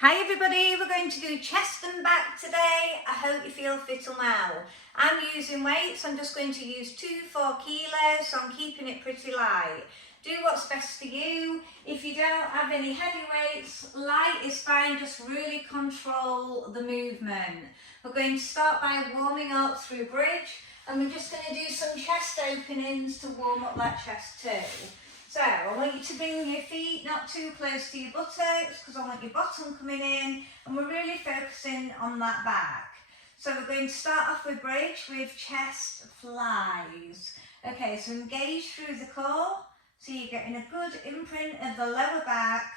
Hi everybody, we're going to do chest and back today. I hope you feel fit and well. I'm using weights, I'm just going to use 2-4 kilos, so I'm keeping it pretty light. Do what's best for you. If you don't have any heavy weights, light is fine, just really control the movement. We're going to start by warming up through bridge, and we're just going to do some chest openings to warm up that chest too. So I want you to bring your feet not too close to your buttocks because I want your bottom coming in, and we're really focusing on that back. So we're going to start off with bridge with chest flies. Okay, so engage through the core, so you're getting a good imprint of the lower back.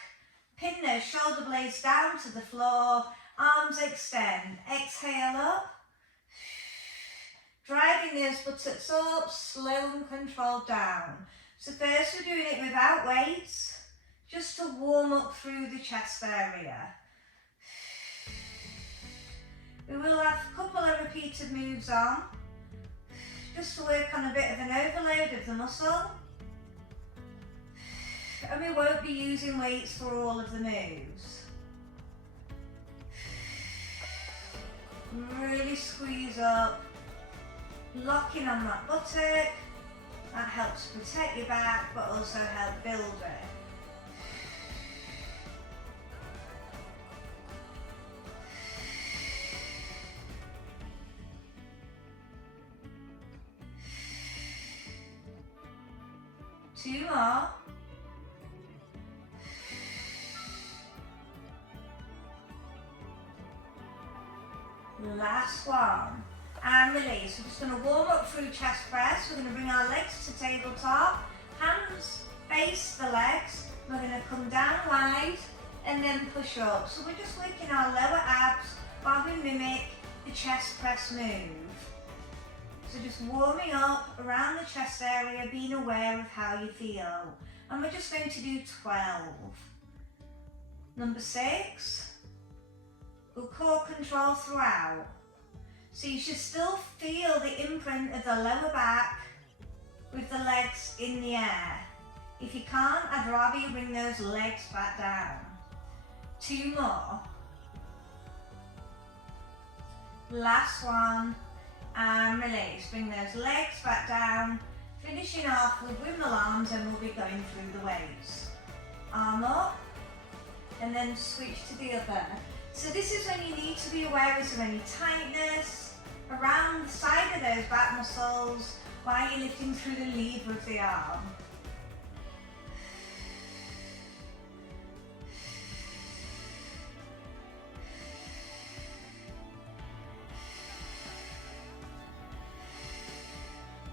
Pin those shoulder blades down to the floor, arms extend, exhale up. Driving those buttocks up, slow and controlled down. So first we're doing it without weights, just to warm up through the chest area. We will have a couple of repeated moves on, just to work on a bit of an overload of the muscle. And we won't be using weights for all of the moves. Really squeeze up, locking on that buttock. That helps protect your back, but also help build it. Two more. Last one. And release. We're just going to warm up through chest press. We're going to bring our legs to tabletop. Hands face the legs. We're going to come down wide and then push up. So we're just working our lower abs while we mimic the chest press move. So just warming up around the chest area, being aware of how you feel. And we're just going to do 12. Number 6. Good core control throughout. So you should still feel the imprint of the lower back with the legs in the air. If you can't, I'd rather you bring those legs back down. 2 more. Last one, and release. Bring those legs back down, finishing off with windmill arms, and we'll be going through the weights. Arm up, and then switch to the other. So this is when you need to be aware, is there any tightness around the side of those back muscles while you're lifting through the lever of the arm.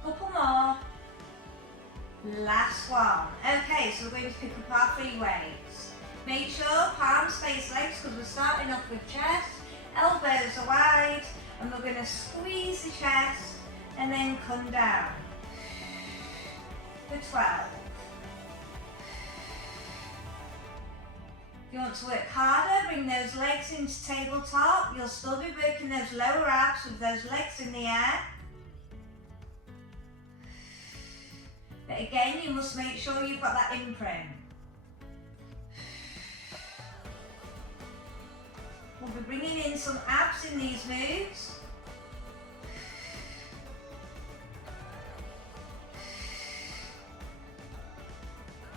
Couple more. Last one. Okay, so we're going to pick up our 3 weights. Make sure palms face legs because we're starting off with chest. Elbows are wide, and we're going to squeeze the chest and then come down for 12. If you want to work harder, bring those legs into tabletop. You'll still be working those lower abs with those legs in the air. But again, you must make sure you've got that imprint. We'll be bringing in some abs in these moves.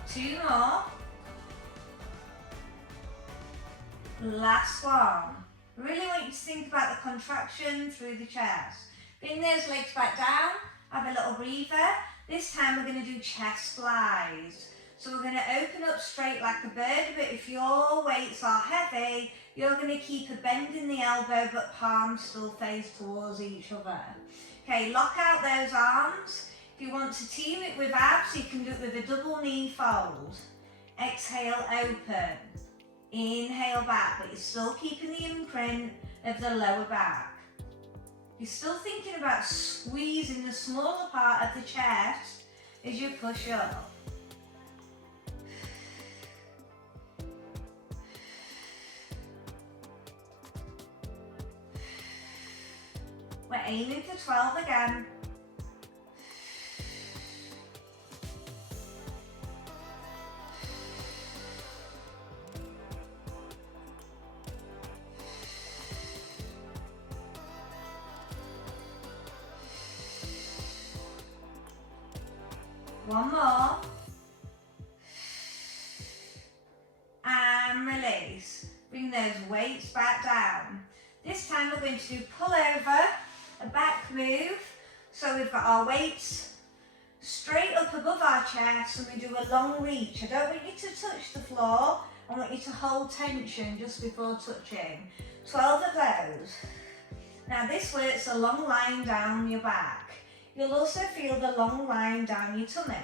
Two more. Last one. Really want you to think about the contraction through the chest. Bring those legs back down, have a little breather. This time we're going to do chest flies. So we're going to open up straight like a bird, but if your weights are heavy, you're going to keep a bend in the elbow, but palms still face towards each other. Okay, lock out those arms. If you want to team it with abs, you can do it with a double knee fold. Exhale, open. Inhale back, but you're still keeping the imprint of the lower back. You're still thinking about squeezing the smaller part of the chest as you push up. We're aiming for 12 again. One more. And release. Bring those weights back down. This time we're going to do pull over, a back move. So we've got our weights straight up above our chest and we do a long reach. I don't want you to touch the floor. I want you to hold tension just before touching. 12 of those. Now this works a long line down your back. You'll also feel the long line down your tummy.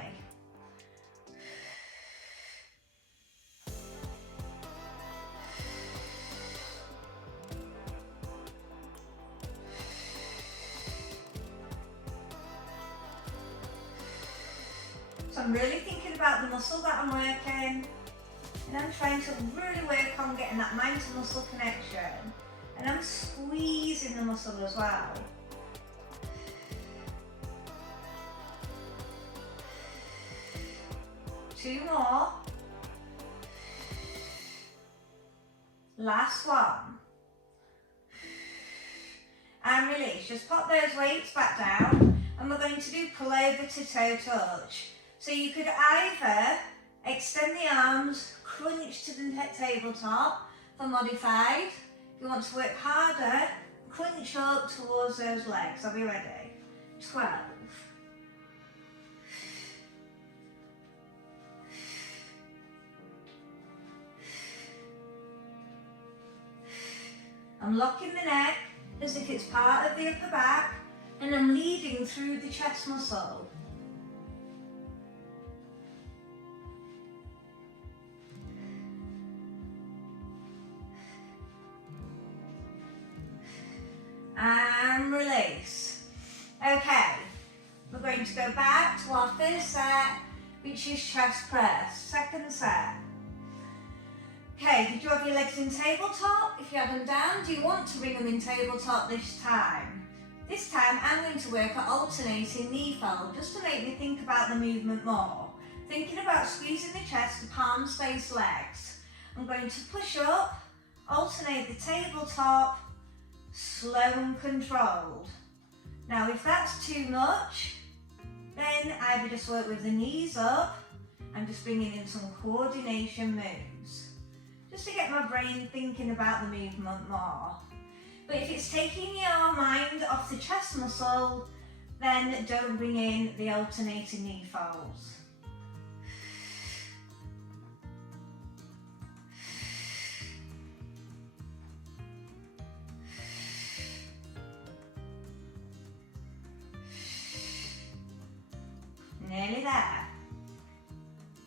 So I'm really thinking about the muscle that I'm working, and I'm trying to really work on getting that mind to muscle connection, and I'm squeezing the muscle as well. Two more. Last one. And release. Just pop those weights back down, and we're going to do pull over to toe touch. So you could either extend the arms, crunch to the tabletop for modified. If you want to work harder, crunch up towards those legs. Are we ready? 12. I'm locking the neck as if it's part of the upper back, and I'm leading through the chest muscle. And release. Okay, we're going to go back to our first set, which is chest press. Second set. Okay, did you have your legs in tabletop? If you have them down, do you want to bring them in tabletop this time? This time I'm going to work at alternating knee fold, just to make me think about the movement more. Thinking about squeezing the chest to palm space legs. I'm going to push up, alternate the tabletop, slow and controlled. Now if that's too much, then either just work with the knees up and just bringing in some coordination moves, just to get my brain thinking about the movement more. But if it's taking your mind off the chest muscle, then don't bring in the alternating knee folds. Nearly there.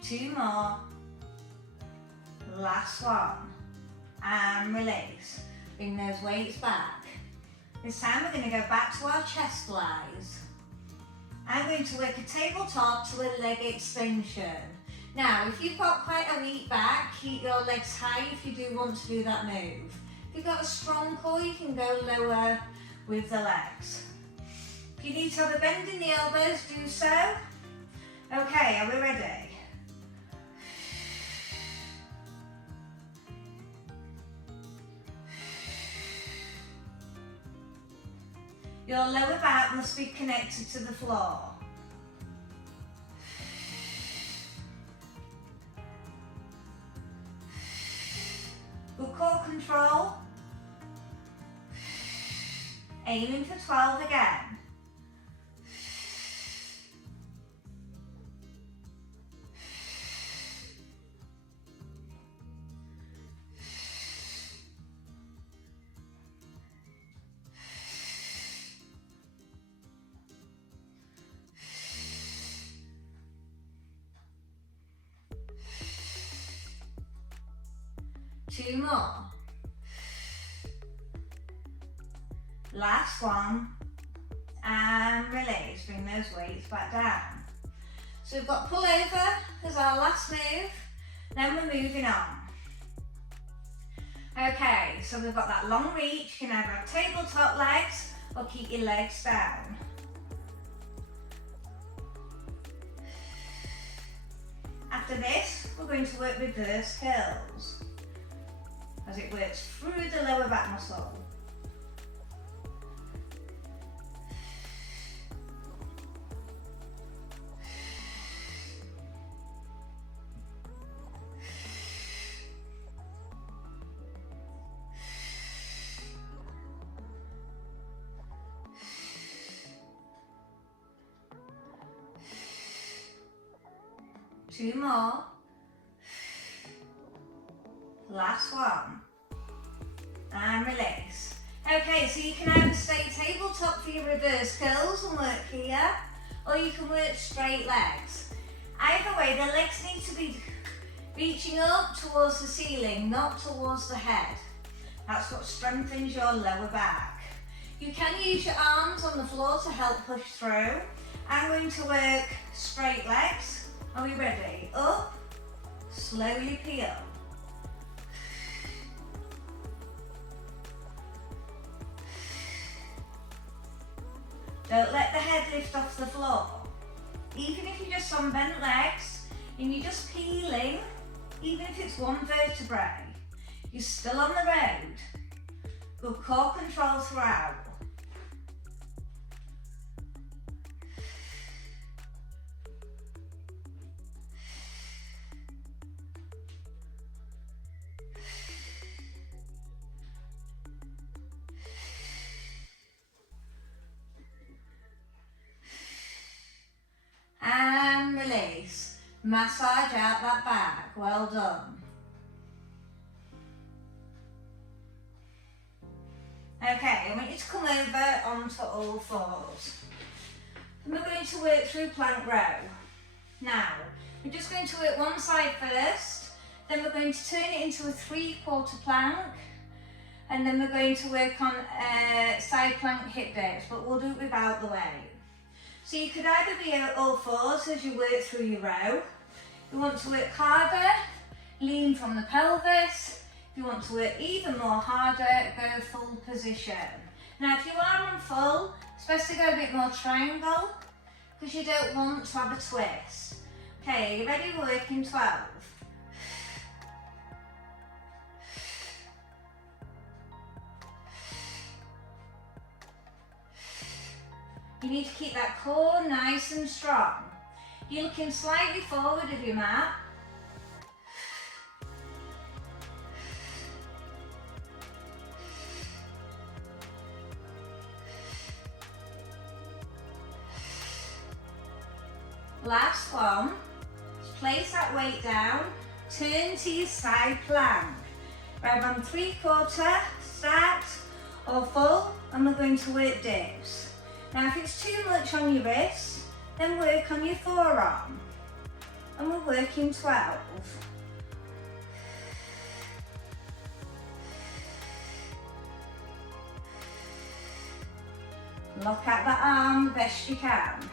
Two more. Last one. And release. Bring those weights back. This time we're going to go back to our chest flies. I'm going to work a tabletop to a leg extension. Now, if you've got quite a weak back, keep your legs high if you do want to do that move. If you've got a strong core, you can go lower with the legs. If you need to have a bend in the elbows, do so. Okay, are we ready? Your lower back must be connected to the floor. Good core control. Aiming for 12 again. Two more. Last one. And release. Bring those weights back down. So we've got pull over as our last move. Then we're moving on. Okay, so we've got that long reach. You can either have tabletop legs or keep your legs down. After this, we're going to work reverse curls, as it works through the lower back muscle. 2 more. Last one. And release. Okay, so you can either stay tabletop for your reverse curls and work here, or you can work straight legs. Either way, the legs need to be reaching up towards the ceiling, not towards the head. That's what strengthens your lower back. You can use your arms on the floor to help push through. I'm going to work straight legs. Are we ready? Up, slowly peel. Don't let the head lift off the floor. Even if you're just on bent legs and you're just peeling, even if it's one vertebrae, you're still on the road. Good core control throughout. And release. Massage out that back. Well done. Okay, I want you to come over onto all fours. And we're going to work through plank row. Now, we're just going to work one side first, then we're going to turn it into a 3/4 plank, and then we're going to work on side plank hip dips, but we'll do it without the weight. So you could either be at all fours as you work through your row. If you want to work harder, lean from the pelvis. If you want to work even more harder, go full position. Now if you are on full, it's best to go a bit more triangle because you don't want to have a twist. Okay, are you ready? We're working 12. You need to keep that core nice and strong. You're looking slightly forward of your mat. Last one, just place that weight down, turn to your side plank. Grab on 3/4, stacked or full, and we're going to work dips. Now if it's too much on your wrist, then work on your forearm. And we're working 12. Lock out the arm the best you can.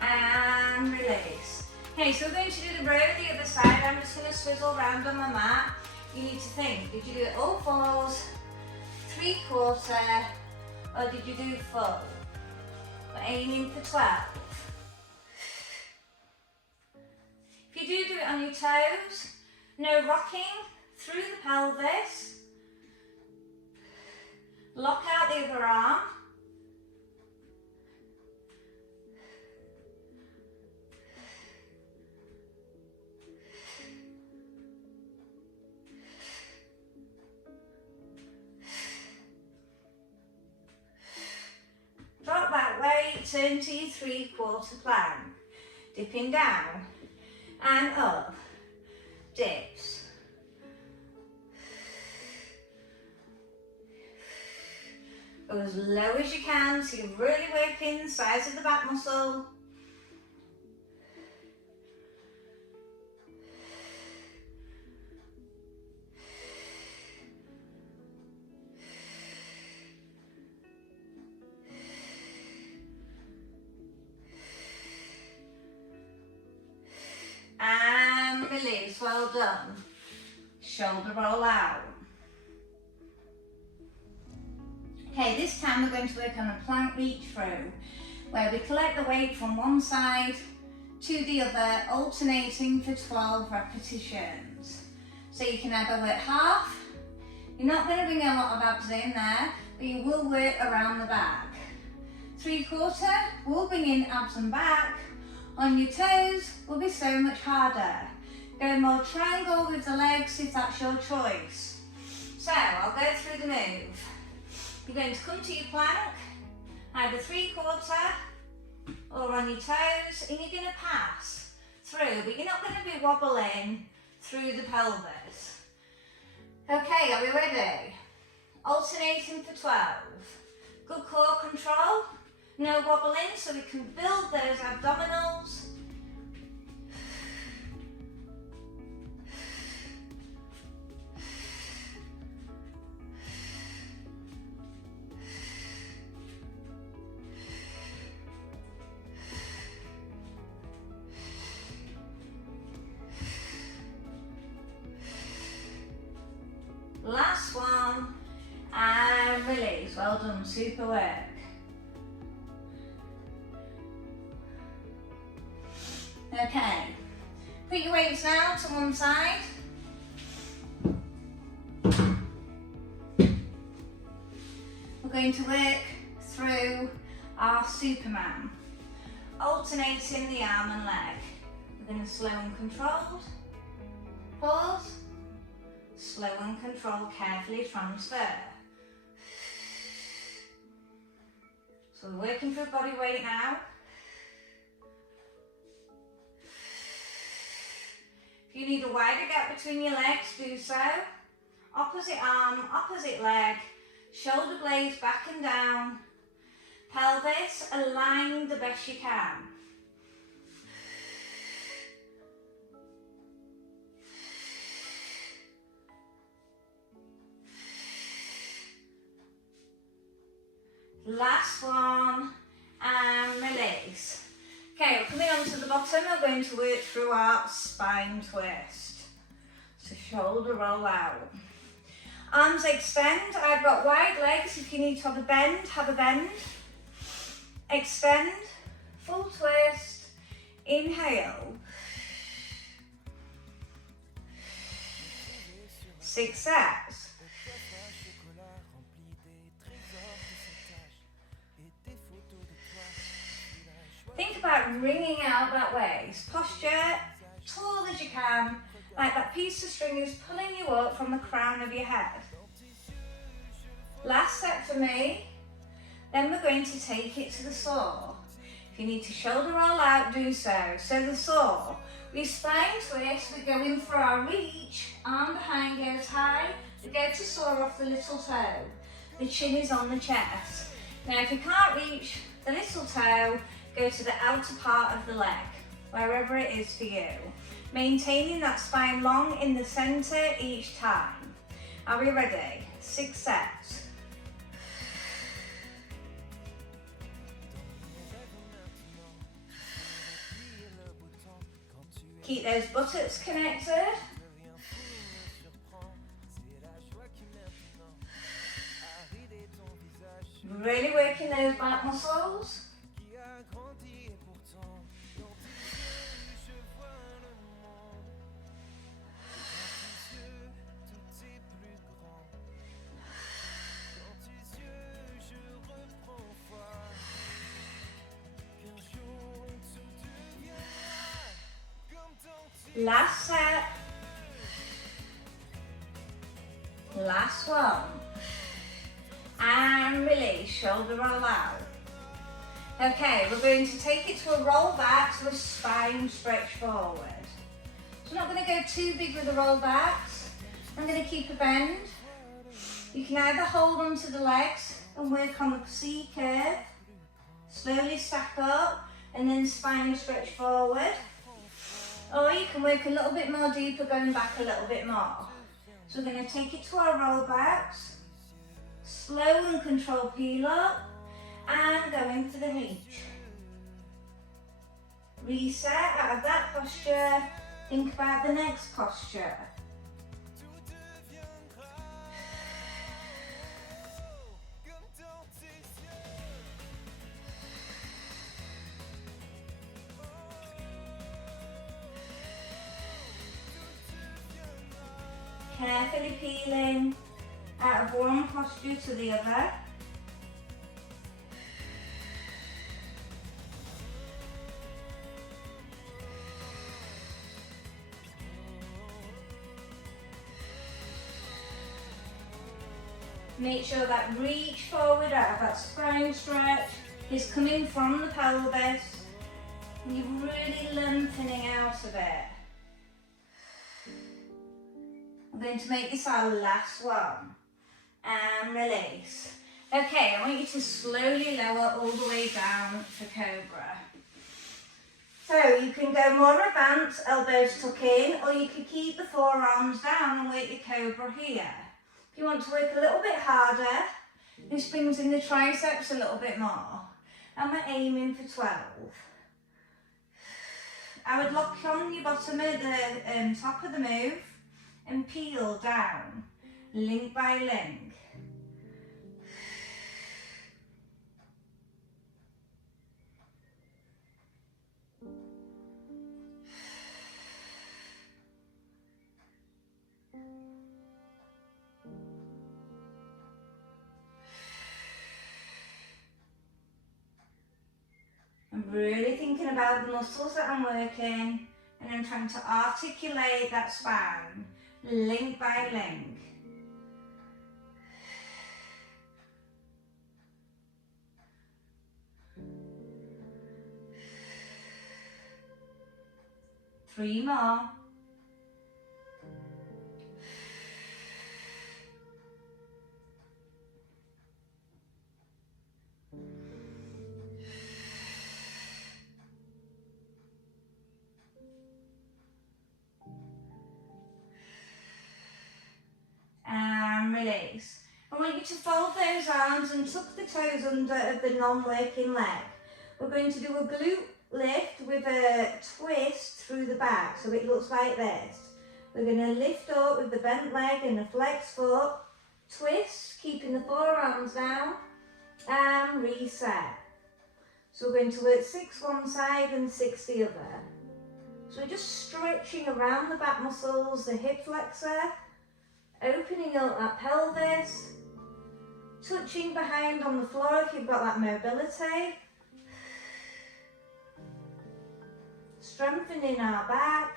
And release. Okay, so we're going to do the row the other side. I'm just going to swizzle around on my mat. You need to think, did you do it all fours, 3/4, or did you do full? We're aiming for 12. If you do it on your toes, no rocking through the pelvis. Lock out the other arm. Drop that weight, turn to your 3/4 plank. Dipping down and up, dips. Go as low as you can so you're really working the size of the back muscle. And release, well done. Shoulder roll out. Okay, this time we're going to work on a plank reach through, where we collect the weight from one side to the other, alternating for 12 repetitions. So you can either work half, you're not going to bring a lot of abs in there, but you will work around the back. 3/4, we'll bring in abs and back. On your toes will be so much harder. Go more triangle with the legs if that's your choice. So I'll go through the move. You're going to come to your plank, either 3/4 or on your toes, and you're going to pass through, but you're not going to be wobbling through the pelvis. Okay, are we ready? Alternating for 12. Good core control, no wobbling, so we can build those abdominals. Last one, and release. Well done, super work. Okay, put your weights now to one side. We're going to work through our Superman, alternating the arm and leg. We're going to slow and controlled, pause, slow and controlled, carefully transfer. So we're working through body weight now. If you need a wider gap between your legs, do so. Opposite arm, opposite leg, shoulder blades back and down, pelvis aligned the best you can. Last one, and release. Okay, we're coming on to the bottom. We're going to work through our spine twist. So shoulder roll out. Arms extend. I've got wide legs. If you need to have a bend, have a bend. Extend, full twist, inhale. 6 sets. Think about wringing out that waist. Posture, tall as you can, like that piece of string is pulling you up from the crown of your head. Last set for me. Then we're going to take it to the saw. If you need to shoulder roll out, do so. So the saw, we spine twist, we go in for our reach, arm behind goes high, we go to saw off the little toe. The chin is on the chest. Now if you can't reach the little toe, go to the outer part of the leg, wherever it is for you. Maintaining that spine long in the center each time. Are we ready? 6 sets. Keep those buttocks connected. Really working those back muscles. Last set. Last one. And release, shoulder roll out. Okay, we're going to take it to a roll back, to a spine stretch forward. So I'm not going to go too big with the roll backs. I'm going to keep a bend. You can either hold onto the legs and work on the C curve, slowly stack up, and then spine stretch forward. Or you can work a little bit more deeper, going back a little bit more. So we're going to take it to our roll backs, slow and control peel up, and go in for the reach. Reset out of that posture, think about the next posture. Carefully peeling out of one posture to the other. Make sure that reach forward out of that spine stretch is coming from the pelvis. And you're really lengthening out of it. I'm going to make this our last one. And release. Okay, I want you to slowly lower all the way down for Cobra. So you can go more advanced, elbows tuck in, or you can keep the forearms down and work your Cobra here. If you want to work a little bit harder, this brings in the triceps a little bit more. And we're aiming for 12. I would lock on your bottom of the top of the move and peel down, link by link. I'm really thinking about the muscles that I'm working, and I'm trying to articulate that spine, link by link. Three more. And release. I want you to fold those arms and tuck the toes under of the non-working leg. We're going to do a glute lift with a twist through the back, so it looks like this. We're going to lift up with the bent leg and a flex foot, twist, keeping the forearms down, and reset. So we're going to work 6 one side and 6 the other. So we're just stretching around the back muscles, the hip flexor, opening up that pelvis, touching behind on the floor if you've got that mobility, strengthening our back,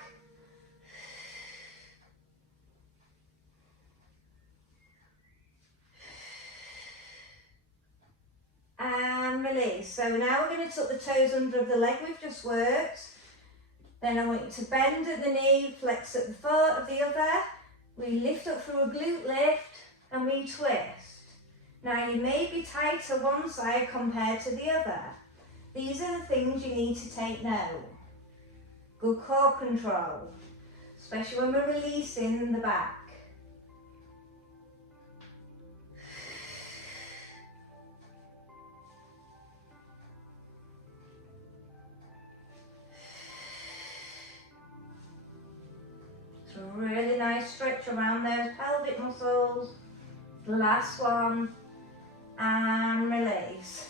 and release. So now we're going to tuck the toes under of the leg we've just worked. Then I want you to bend at the knee, flex at the foot of the other. We lift up through a glute lift and we twist. Now you may be tighter one side compared to the other. These are the things you need to take note. Good core control, especially when we're releasing the back. So really nice stretch around those pelvic muscles. Last one, and release.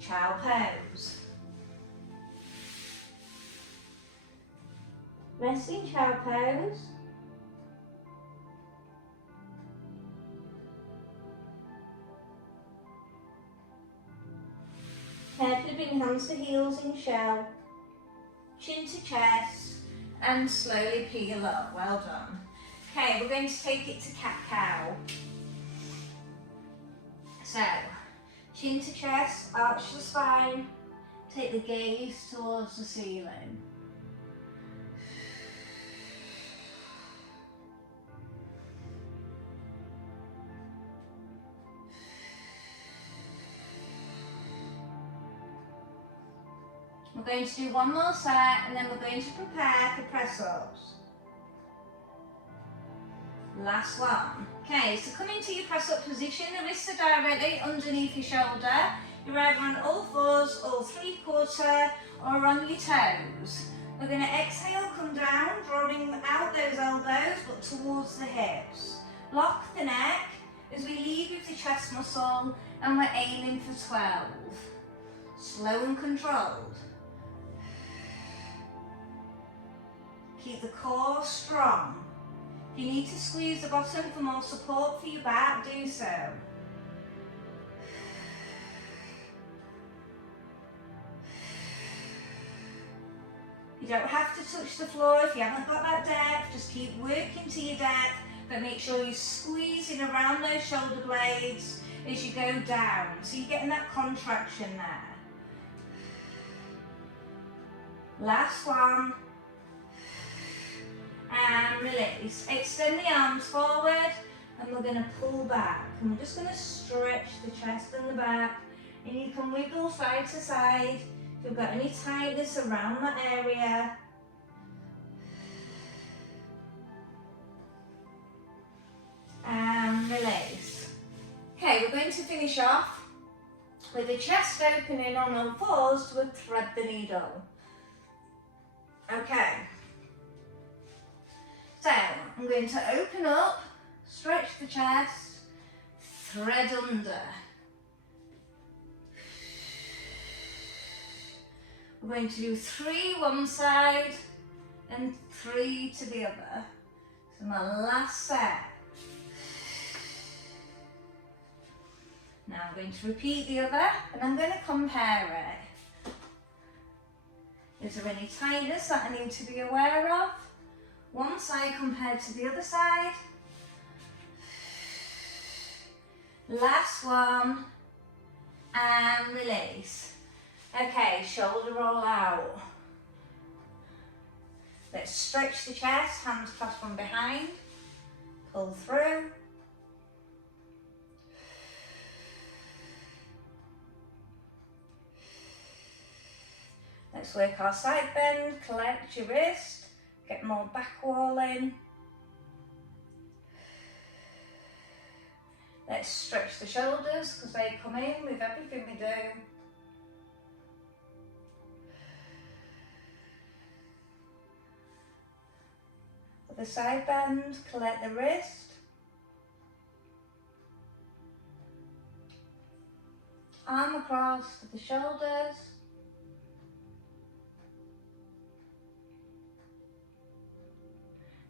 Child pose. Resting child pose. Carefully bring hands to heels in shell, chin to chest, and slowly peel up. Well done. Okay, we're going to take it to cat-cow. So, chin to chest, arch the spine, take the gaze towards the ceiling. We're going to do one more set and then we're going to prepare for press-ups. Last one. Okay, so come into your press-up position. The wrists are directly underneath your shoulder. You're either on all fours, all three-quarter, or on your toes. We're going to exhale, come down, drawing out those elbows, but towards the hips. Lock the neck as we lead with the chest muscle, and we're aiming for 12. Slow and controlled. Keep the core strong. If you need to squeeze the bottom for more support for your back, do so. You don't have to touch the floor if you haven't got that depth. Just keep working to your depth but make sure you're squeezing around those shoulder blades as you go down. So you're getting that contraction there. Last one. And release. Extend the arms forward and we're going to pull back. And we're just going to stretch the chest and the back. And you can wiggle side to side if you've got any tightness around that area. And release. Okay, we're going to finish off with the chest opening on all fours to thread the needle. Okay. So, I'm going to open up, stretch the chest, thread under. We're going to do 3 one side and 3 to the other. So my last set. Now I'm going to repeat the other and I'm going to compare it. Is there any tightness that I need to be aware of? One side compared to the other side. Last one. And release. Okay, shoulder roll out. Let's stretch the chest, hands crossed from behind. Pull through. Let's work our side bend, collect your wrist. Get more back wall in. Let's stretch the shoulders because they come in with everything we do. For the side bend, collect the wrist. Arm across to the shoulders.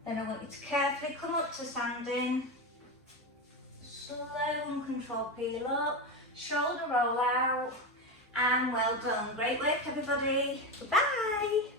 Then I want you to carefully come up to standing. Slow and controlled peel up. Shoulder roll out. And well done. Great work, everybody. Goodbye.